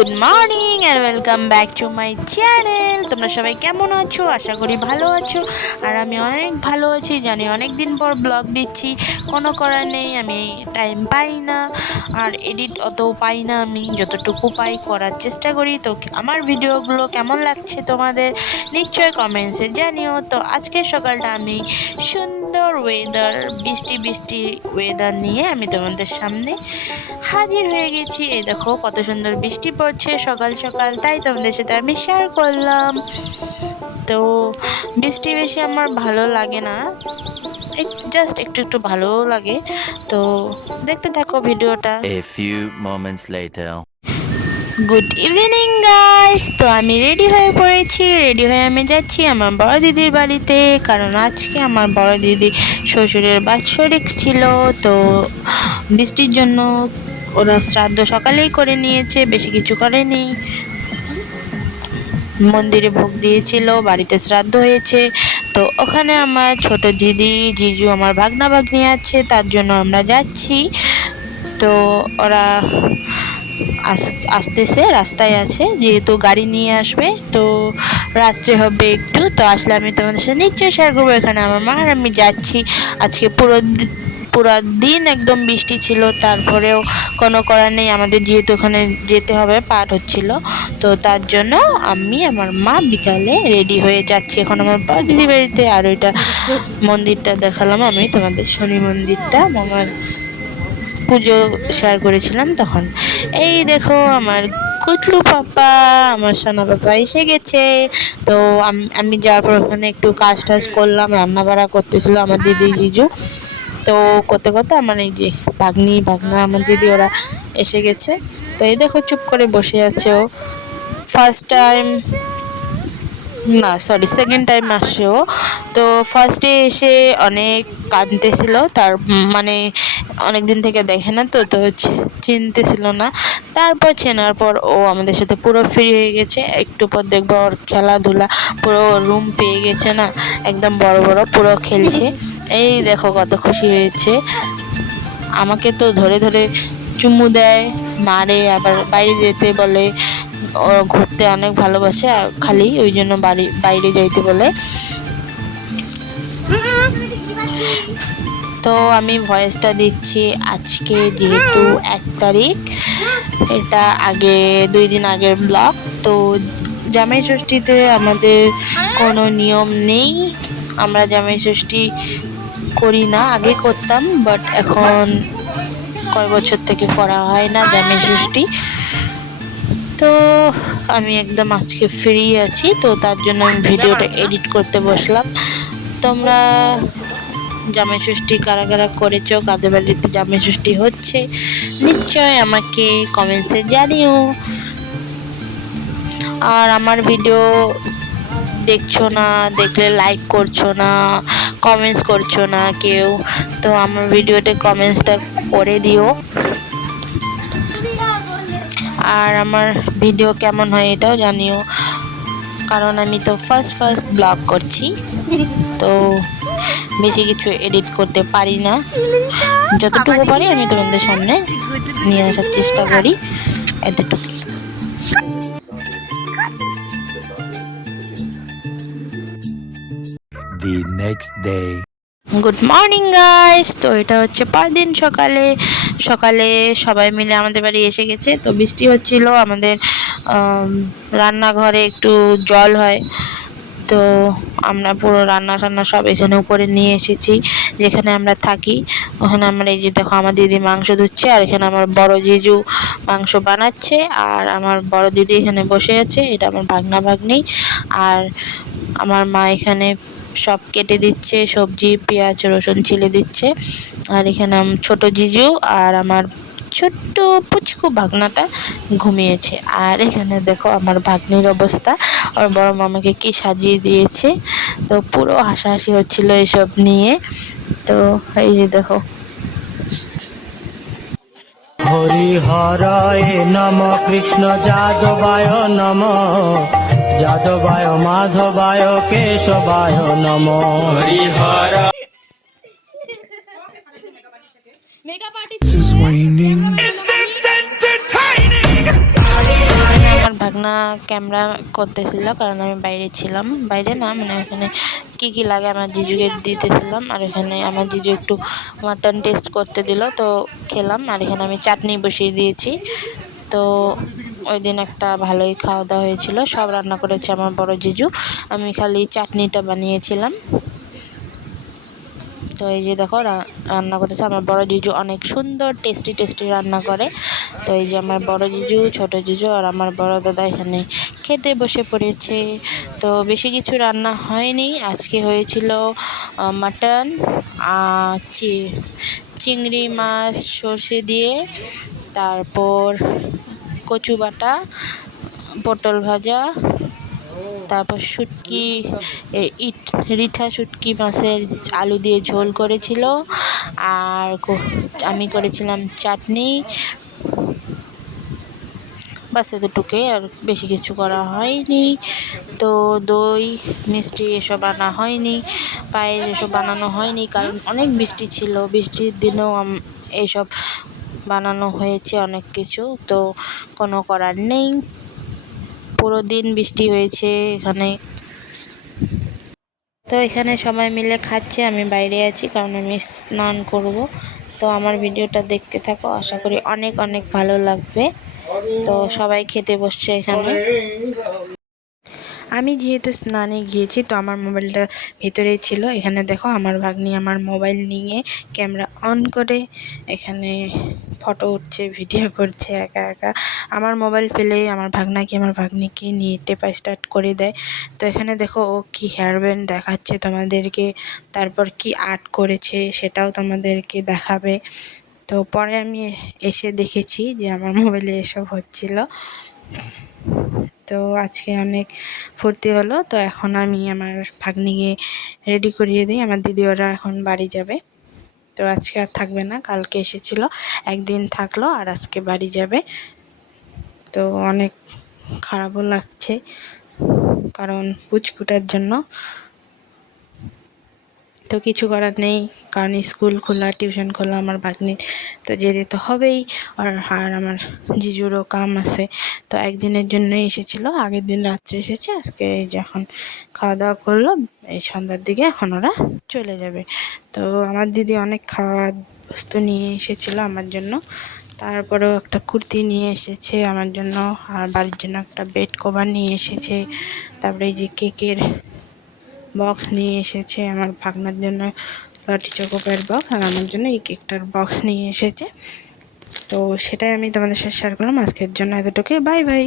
Good morning and welcome back to my channel. তোমরা সবাই কেমন আছো? আশা করি ভালো আছো। আর আমি অনেক ভালো আছি। জানি অনেক দিন পর ব্লগ দিচ্ছি, কোনো করার নেই, আমি টাইম পাই না আর এডিট অত পাই না। আমি যতটুকু পাই করার চেষ্টা করি। তো আমার ভিডিওগুলো কেমন লাগছে তোমাদের নিশ্চয়ই কমেন্টসে জানিও। তো আজকের সকালটা আমি সুন্দর ওয়েদার, বৃষ্টি বৃষ্টি ওয়েদার নিয়ে আমি তোমাদের সামনে হাজির হয়ে গেছি। এই দেখো কত সুন্দর বৃষ্টি পড়ছে সকাল সকাল, তাই তোমাদের সাথে আমি শেয়ার করলাম। তো বৃষ্টি বেশি আমার ভালো লাগে না, জাস্ট একটু একটু ভালোও লাগে। তো দেখতে থাকো ভিডিওটা। A few moments later. Good evening guys. তো আমি রেডি হয়ে পড়েছি, রেডি হয়ে আমি যাচ্ছি আমার বড় দিদির বাড়িতে, কারণ আজকে আমার বড় দিদি শ্বশুরের বাৎসরিক ছিল। তো বৃষ্টির জন্য ওরা শ্রাদ্ধ সকালেই করে নিয়েছে, বেশি কিছু করেনি। মন্দিরে ভোগ দিয়েছিল, বাড়িতে শ্রাদ্ধ হয়েছে। তো ওখানে আমার ছোট দিদি জিজু আমার ভাগনা ভাগ্নি আছে, তার জন্য আমরা যাচ্ছি। তো ওরা আসতেছে, রাস্তায় আছে, যেহেতু গাড়ি নিয়ে আসবে। তো রাত্রে হবে একটু, তো আসলে আমি তোমাদের সাথে নিশ্চয়ই শেয়ার করবো। এখানে আমার মা আর আমি যাচ্ছি। আজকে পুরো দিন একদম বৃষ্টি ছিল, তারপরেও কোনো করার নেই, আমাদের যেহেতু ওখানে যেতে হবে, পাঠ হচ্ছিল। তো তার জন্য আমি আমার মা বিকালে রেডি হয়ে যাচ্ছি এখন আমার দিদি বাড়িতে। আর ওইটা মন্দিরটা দেখালাম আমি তোমাদের, শনি মন্দিরটা আমার পুজো শেয়ার করেছিলাম তখন। এই দেখো আমার কুতলু পাপা, আমার সোনা পাপা এসে গেছে। তো আমি যাওয়ার পর ওখানে একটু কাজ টাজ করলাম, রান্না বাড়া করতেছিল আমার দিদি জিজু। তো করতে করতে আমার এই যে ভাগ্নি ভাগনা আমার দিদি ওরা এসে গেছে। তো এই দেখো চুপ করে বসে আছে ও। ফার্স্ট টাইম না, সরি, সেকেন্ড টাইম আসছে ও। তো ফার্স্টে এসে অনেক কাঁদতেছিল, তার মানে অনেক দিন থেকে দেখে না, তো তো চিনতেছিল না। তারপর চেনার পর ও আমাদের সাথে পুরো ফ্রি হয়ে গেছে। একটু পর দেখবো ওর খেলাধুলা, পুরো রুম পেয়ে গেছে না, একদম বড় বড় পুরো খেলছে। এই দেখো কত খুশি হয়েছে। আমাকে তো ধরে ধরে চুমু দেয়, মারে, আবার বাইরে যেতে বলে। ও ঘুরতে অনেক ভালোবাসে, আর খালি ওই জন্য বাইরে যাইতে বলে। তো আমি ভয়েসটা দিচ্ছি আজকে যেহেতু 1 তারিখ, এটা আগে 2 দিন আগের ব্লগ। তো জামাই ষষ্ঠীতে আমাদের কোনো নিয়ম নেই, আমরা জামাই ষষ্ঠী করি না। আগে করতাম, বাট এখন কয় বছর থেকে করা হয় না জামাই ষষ্ঠী। তো আমি একদম আজকে ফ্রি আছি, তো তার জন্য আমি ভিডিওটা এডিট করতে বসলাম। তোমরা জামাই ষষ্ঠী কারা কারা করেছো, কাদের বাড়িতে জামাই ষষ্ঠী হচ্ছে, নিশ্চয় আমাকে কমেন্টসে জানিও। আর আমার ভিডিও দেখছো না, দেখলে লাইক করছো না, কমেন্টস করছো না কেউ, তো আমার ভিডিওতে কমেন্টসটা করে দিও। আর আমার ভিডিও কেমন হয় এটাও জানিও, কারণ আমি তো ফার্স্ট ব্লগ করছি, তো বেশি কিছু এডিট করতে পারি না। যতটুকু পারি আমি তোমাদের সামনে নিয়ে আসার চেষ্টা করি, এতটুকু। The next day. Good morning guys. তো এটা হচ্ছে পরের দিন সকালে সকালে সবাই মিলে আমাদের বাড়ি এসে গেছে। তো বৃষ্টি হচ্ছিল, আমাদের রান্নাঘরে একটু জল হয়, তো আমরা পুরো রান্না টান্না সব এখানে উপরে নিয়ে এসেছি, যেখানে আমরা থাকি। ওখানে আমরা এই যে দেখো আমার দিদি মাংস ধুচ্ছে, আর এখানে আমার বড় জিজু মাংস বানাচ্ছে, আর আমার বড় দিদি এখানে বসে আছে, এটা আমার ভাগনা ভাগ্নি। আর আমার মা এখানে সব কেটে দিচ্ছে, সবজি পেঁয়াজ রসুন ছিলে দিচ্ছে। আর এখানে ছোট জিজু আর আমার ছোট্ট পুচকু ভাগনাটা ঘুমিয়েছে। আর এখানে দেখো আমার ভাগ্নির অবস্থা, ওর বড় মামাকে কি সাজিয়ে দিয়েছে। তো পুরো হাসাহাসি হচ্ছিল এসব নিয়ে। তো এই যে দেখো। হরিহরায় নম, কৃষ্ণ যাদবায় নম, যাদবায় মাধবায় কেশবায় নম। Harihar Makeup artist is waning. Is this entertaining? Bhagna camera করতেছিল, কারণ আমি বাইরে ছিলাম, বাইরে না মানে এখানে কী কী লাগে আমার জিজুকে দিতেছিলাম। আর এখানে আমার জিজু একটু মাটন টেস্ট করতে দিল, তো খেলাম। আর এখানে আমি চাটনি বসিয়ে দিয়েছি। তো ওই দিন একটা ভালোই খাওয়া দাওয়া হয়েছিল, সব রান্না করেছে আমার বড় জিজু, আমি খালি চাটনিটা বানিয়েছিলাম। তো এই যে দেখো রান্না করতেছে আমার বড় জিজু, অনেক সুন্দর টেস্টি টেস্টি রান্না করে। তো এই যে আমার বড় জিজু, ছোট জিজু আর আমার বড় দাদা এখানে খেতে বসে পড়েছে। তো বেশি কিছু রান্না হয়নি, আজকে হয়েছিল মাটন, চিংড়ি মাছ সর্ষে দিয়ে, তারপর কচু বাটা, পটল ভাজা, তারপর শুটকি রিঠা শুটকি মাছের আলু দিয়ে ঝোল করেছিল। আর আমি করেছিলাম চাটনি। বাস এতটুকুই, আর বেশি কিছু করা হয়নি। তো দই মিষ্টি এসব আনা হয়নি, পায়েস এসব বানানো হয়নি, কারণ অনেক বৃষ্টি ছিল, বৃষ্টির দিনেও এইসব বানানো হয়েছে অনেক কিছু, তো কোনো করার নেই। পুরো দিন বৃষ্টি হয়েছে এখানে। তো এখানে সবাই মিলে খাচ্ছে, আমি বাইরে আছি কারণ আমি স্নান করব। তো আমার ভিডিওটা দেখতে থাকো, আশা করি অনেক অনেক ভালো লাগবে। তো সবাই খেতে বসছে এখানে। আমি যেহেতু স্নানে গিয়েছি, তো আমার মোবাইলটা ভেতরেই ছিল। এখানে দেখো আমার ভাগ্নি আমার মোবাইল নিয়ে ক্যামেরা অন করে এখানে ফটো উঠছে, ভিডিও করছে একা একা। আমার মোবাইল পেলেই আমার ভাগ্নিকে নিয়ে টেপা স্টার্ট করে দেয়। তো এখানে দেখো ও কি হেয়ার ব্যান্ড দেখাচ্ছে তোমাদেরকে, তারপর কি আর্ট করেছে সেটাও তোমাদেরকে দেখাবে। তো পরে আমি এসে দেখেছি যে আমার মোবাইলে এসব হচ্ছিল। তো আজকে অনেক ফুর্তি হলো। তো এখন আমি আমার ভাগ্নিকে রেডি করিয়ে দিই, আমার দিদি ওরা এখন বাড়ি যাবে। তো আজকে আর থাকবে না, কালকে এসেছিলো, একদিন থাকলো আর আজকে বাড়ি যাবে। তো অনেক খারাপও লাগছে, কারণ পুচকুটার জন্য। তো কিছু করার নেই, কারণ স্কুল খোলা, টিউশন খোলা আমার ভাগ্নির, তো যেতে তো হবেই। আর আমার জিজুরও কাম আছে, তো একদিনের জন্যই এসেছিলো, আগের দিন রাত্রে এসেছে, আজকে এই যে এখন খাওয়া দাওয়া করলো, এই সন্ধ্যার দিকে এখন ওরা চলে যাবে। তো আমার দিদি অনেক খাওয়ার বস্তু নিয়ে এসেছিলো আমার জন্য, তারপরেও একটা কুর্তি নিয়ে এসেছে আমার জন্য, আর বাড়ির জন্য একটা বেড কভার নিয়ে এসেছে। তারপরে এই যে কেকের বক্স নিয়ে এসেছে আমার ভাগনার জন্য, লটি চকোপাইয়ের বক্স, আর আমার জন্য এই কেকটার বক্স নিয়ে এসেছে। তো সেটাই আমি তোমাদের সাথে শেয়ার করলাম, আজকের জন্য এতটুকুই, বাই বাই।